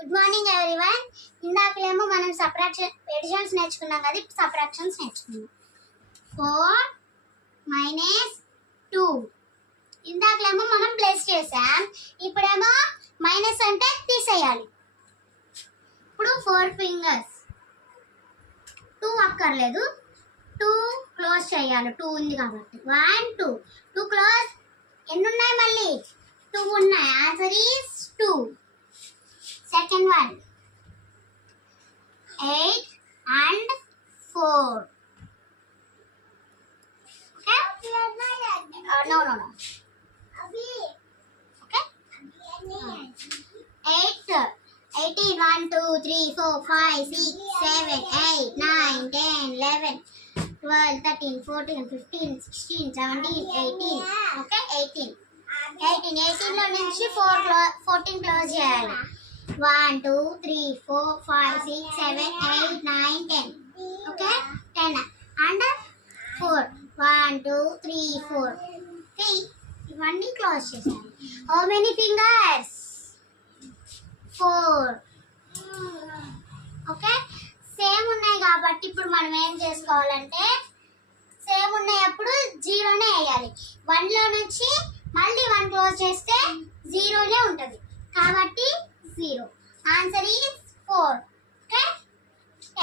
Good morning everyone. ఇందాకలేమో మనం editions నేర్చుకున్నాం కదా, సబ్ట్రాక్షన్స్ నేర్చుకున్నాం. 4 - 2 ఇందాకలేమో మనం ప్లస్ చేసాం, ఇప్పుడేమో మైనస్ అంటే తీసేయాలి. ఇప్పుడు 4 ఫింగర్స్ 2 అక్కర్లేదు, 2 క్లోజ్ చేయాలి. 2 ఉంది కాబట్టి 1 2 క్లోజ్. ఎన్ని ఉన్నాయి? మళ్ళీ 2 ఉన్నాయి. Answer is 2. Second one 8 and 4. Okay? No. Okay? 8 18 1 2 3 4 5 6 7 8 9 10 11 12 13 14 15 16 17 18. Okay? 18 లో నుంచి 14 క్లోజ్ చేయాలి. 1 2 3 4 5 6 7 8 9 10. Okay? 10 and 4 1 2 3 4. Okay? ఇవన్నీ క్లోజ్ చేసాను. How many fingers? 4. Okay, same ఉన్నాయి కాబట్టి ఇప్పుడు మనం ఏం చేసుకోవాలంటే, సేమ్ ఉన్నప్పుడు 0నే వేయాలి. 1లో నుంచి మళ్ళీ 1 క్లోజ్ చేస్తే 0నే ఉంటుంది కాబట్టి 0. Answer is 4.